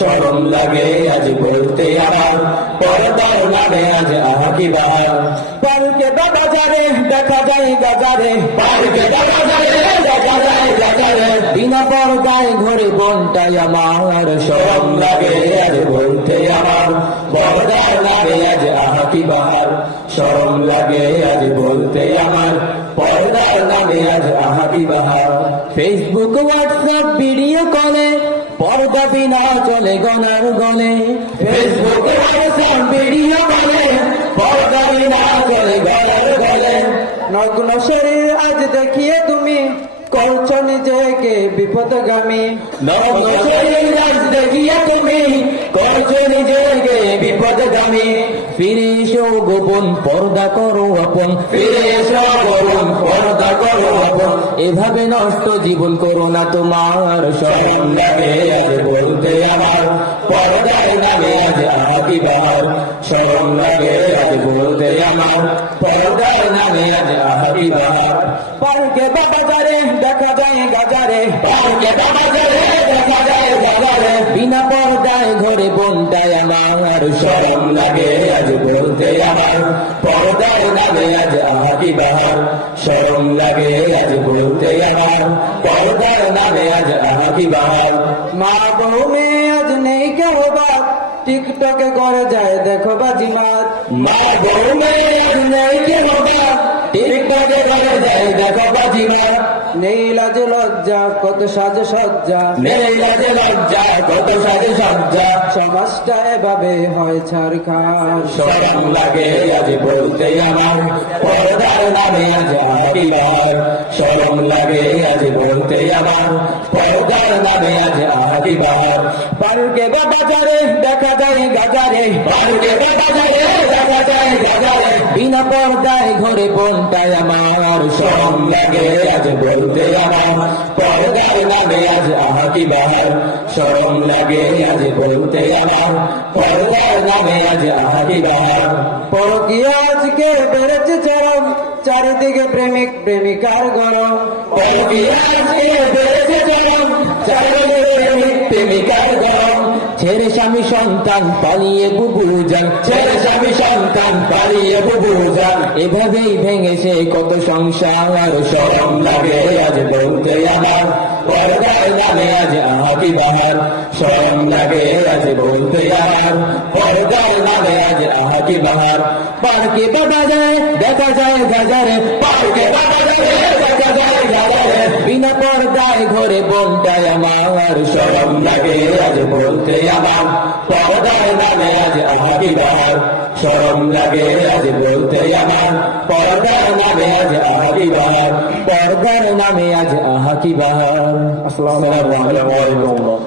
শরম লাগে আজ বলতে আমার, পর্দার নামে আজ আহাকি বাহার। পার্কে বাজারে দেখা যায় গাজারে, পার্কে বাজারে দেখা যায় গাজারে, বিনা পর্দায় ঘরে বোনটাই আমার। শরম লাগে আজ বলতে আমার, পর্দার নামে আজ আহাকি বাহার। শরম লাগে আজ বলতে আমার, পর্দার নামে আজ আহাকি বাহার। ফেসবুক হোয়াটসঅ্যাপ ভিডিও কলে পর্দা বিনা চলে গলার গলে। ফেসবুক হোয়াটসঅ্যাপ ভিডিও কলে পর্দা বিনা চলে গলার গলে। নগ্ন শরীর আজ দেখিয়ে তুমি করছো নিজেকে বিপদগামী। নগ্ন শরীর আজ দেখিয়ে তুমি করছো নিজেকে বিপদগামী। ফিরে এসো গোপন পর্দা করো আপন, ফিরে এসো গোপন পর্দা করো আপন। এভাবে নষ্ট জীবন করো না তোমার। শরম লাগে আজ বলতে আমার, পর্দার নামে আজ আহাকি বাহার। শরম লাগে আজ বলতে আমার, পর্দার নামে আজ আহাকি বাহার। পার্কে বাজারে দেখা যায় গাজারে, পার্কে বাজারে দেখা যায় গাজারে, বিনা পর্দায় ঘরে বোনটাই আমার। শরম লাগে আজ বলতে আমার, পর্দার নামে আজ আহাকি বাহার। শরম লাগে আজ বলতে আমার, পর্দার নামে আজ আহাকি বাহার। মা বউ মেয়ে আজ নেই কেউ বাদ, টিকটকে করে যায় দেখো বাজিমাত। মা বউ মেয়ে আজ নেই কেউ বাদ, টিকটকে করে যায় দেখো বাজিমাত। নেই লাজ লজ্জা কত সাজ সজ্জা, নেই লাজ লজ্জা কত সাজ সজ্জা। সমাজটা এভাবে হয় ছারখার। শরম লাগে আজ বলতে আমার, পর্দার নামে আজ আহাকি বাহার। শরম লাগে আজ বলতে আমার, পর্দার নামে আজ আহাকি বাহার। পার্কে বাজারে দেখা যায় গাজারে, পার্কে বাজারে দেখা যায় গাজারে, বিনা পর্দায় ঘরে বোনটাই আমার। শরম লাগে আজ বলতে আমার, পর্দার নামে আজ আহাকি বাহার। শরম লাগে আজ বলতে আমার, পর্দার নামে আজ আহাকি বাহার। পরকীয়া আজকে বেড়েছে চরম, চারিদিকে প্রেমিক প্রেমিকার গরম। পরকীয়া আজকে বেড়েছে চরম, চারিদিকে প্রেমিক প্রেমিকার গরম। ছেড়ে স্বামী সন্তান পালিয়ে বুবু যান, ছেড়ে স্বামী সন্তান পালিয়ে বুবু যান। এভাবেই ভেঙেছে কত সংসার। শরম লাগে আজ বলতে আমার, পর্দার নামে আজ আহাকি বাহার। শরম লাগে আজ বলতে আমার, পর্দার নামে আজ আহাকি বাহার। পার্কে বাজারে দেখা যায় গাজারে, পার্কে বাজারে দেখা যায় গাজারে, বিনা পর্দায় ঘরে বোনটাই আমার। শরম লাগে আজ বলতে আমার, পর্দার নামে আজ আহাকি বাহার। শরম লাগে আজ বলতে আমার, পর্দার নামে আজ আহাকি বাহার। পর্দার নামে আজ আহাকি বাহার। আসসালামু আলাইকুম।